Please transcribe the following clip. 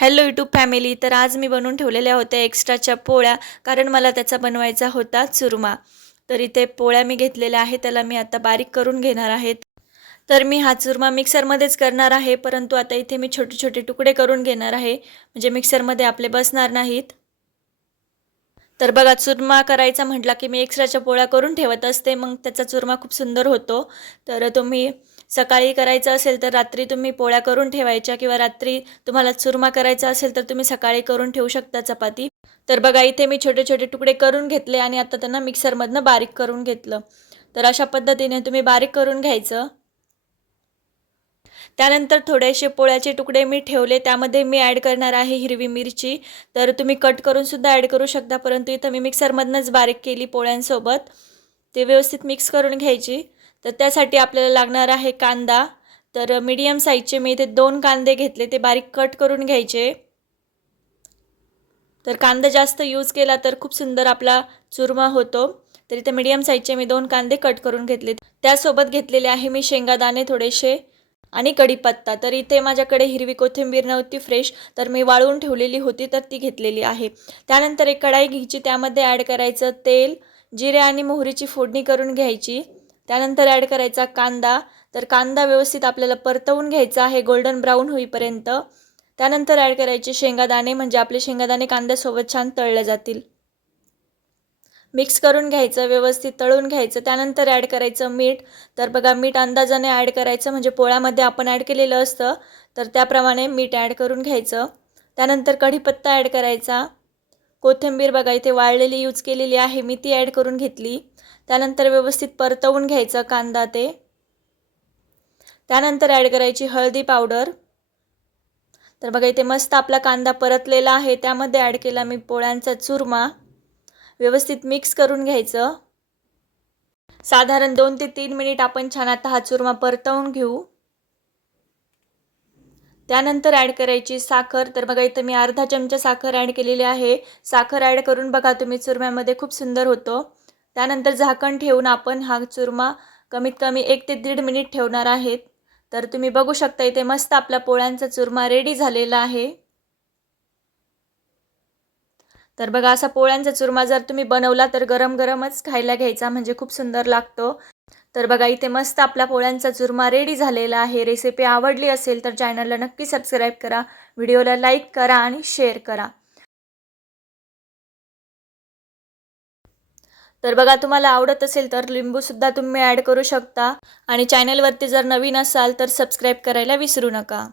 Hello YouTube family. तर आज मी बनवून ठेवलेल्या होत्या एक्स्ट्राच्या पोळ्या, कारण मला त्याचा बनवायचा होता चुरमा. तर इथे पोळ्या मी घेतलेल्या आहे, त्याला मी आता बारीक करून घेणार आहे. तर मी हा चुरमा मिक्सरमध्येच करणार आहे, परंतु आता इथे मी छोटे छोटे तुकडे करून घेणार आहे, म्हणजे मिक्सरमध्ये आपले बसणार नाहीत. तर बघा, चुरमा करायचा म्हटला की मी एक्स्ट्राच्या पोळ्या करून ठेवत असते, मग त्याचा चुरमा खूप सुंदर होतो. तर तुम्ही सकाळी करायचं असेल तर रात्री तुम्ही पोळ्या करून ठेवायच्या, किंवा रात्री तुम्हाला चुरमा करायचा असेल तर तुम्ही सकाळी करून ठेवू शकता चपाती. तर बघा, इथे मी छोटे छोटे तुकडे करून घेतले आणि आता त्यांना मिक्सरमधनं बारीक करून घेतलं. तर अशा पद्धतीने तुम्ही बारीक करून घ्यायचं. त्यानंतर थोडेसे पोळ्याचे तुकडे मी ठेवले, त्यामध्ये मी ॲड करणार आहे हिरवी मिरची. तर तुम्ही कट करून सुद्धा ॲड करू शकता, परंतु इथं मी मिक्सरमधनंच बारीक केली पोळ्यांसोबत. ते व्यवस्थित मिक्स करून घ्यायची. तर त्यासाठी आपल्याला लागणार आहे कांदा. तर मीडियम साईजचे मी इथे 2 कांदे घेतले, ते बारीक कट करून घ्यायचे. तर कांदा जास्त यूज केला तर खूप सुंदर आपला चुरमा होतो. तर इथे मीडियम साईजचे मी 2 कांदे कट करून घेतले. त्यासोबत घेतलेले आहे मी शेंगादाणे थोडेसे आणि कढीपत्ता. तर इथे माझ्याकडे हिरवी कोथिंबीर नव्हती फ्रेश, तर मी वाळवून ठेवलेली होती, तर ती घेतलेली आहे. त्यानंतर एक कढाई घ्यायची, त्यामध्ये ॲड करायचं तेल, जिरे आणि मोहरीची फोडणी करून घ्यायची. त्यानंतर ॲड करायचा कांदा. तर कांदा व्यवस्थित आपल्याला परतवून घ्यायचा आहे गोल्डन ब्राऊन होईपर्यंत. त्यानंतर ॲड करायचे शेंगादाणे, म्हणजे आपले शेंगादाणे कांद्यासोबत छान तळले जातील. मिक्स करून घ्यायचं, व्यवस्थित तळून घ्यायचं. त्यानंतर ॲड करायचं मीठ. तर बघा, मीठ अंदाजाने ॲड करायचं, म्हणजे पोळ्यामध्ये आपण ॲड केलेलं असतं, तर त्याप्रमाणे मीठ ॲड करून घ्यायचं. त्यानंतर कढीपत्ता ॲड करायचा. कोथिंबीर बघा इथे वाळलेली यूज केलेली आहे मी, ती ॲड करून घेतली. त्यानंतर व्यवस्थित परतवून घ्यायचं कांदा ते. त्यानंतर ॲड करायची हळदी पावडर. तर बघा, इथे मस्त आपला कांदा परतलेला आहे, त्यामध्ये ॲड केला मी पोळ्यांचा चुरमा. व्यवस्थित मिक्स करून घ्यायचं. साधारण 2 ते 3 मिनिट आपण छान आता हा चुरमा परतवून घेऊ. त्यानंतर ॲड करायची साखर. तर बघा, इथं मी अर्धा चमचा साखर ॲड केलेली आहे. साखर ॲड करून बघा तुम्ही, चुरम्यामध्ये खूप सुंदर होतो. त्यानंतर झाकण ठेवून आपण हा चुरमा कमीत कमी 1 ते 1.5 मिनिट ठेवणार आहेत. तर तुम्ही बघू शकता, इथे मस्त आपला पोळ्यांचा चुरमा रेडी झालेला आहे. तर बघा, असा पोळ्यांचा चुरमा जर तुम्ही बनवला तर गरम गरमच खायला घ्यायचा, म्हणजे खूप सुंदर लागतो. तर बघा, इथे मस्त आपला पोळ्यांचा चुरमा रेडी झालेला आहे. रेसिपी आवडली असेल तर चॅनलला नक्की सबस्क्राईब करा, व्हिडिओला लाईक करा आणि शेअर करा. तर बघा, तुम्हाला आवडत असेल तर लिंबूसुद्धा तुम्ही ॲड करू शकता. आणि चॅनलवरती जर नवीन असाल तर सबस्क्राईब करायला विसरू नका.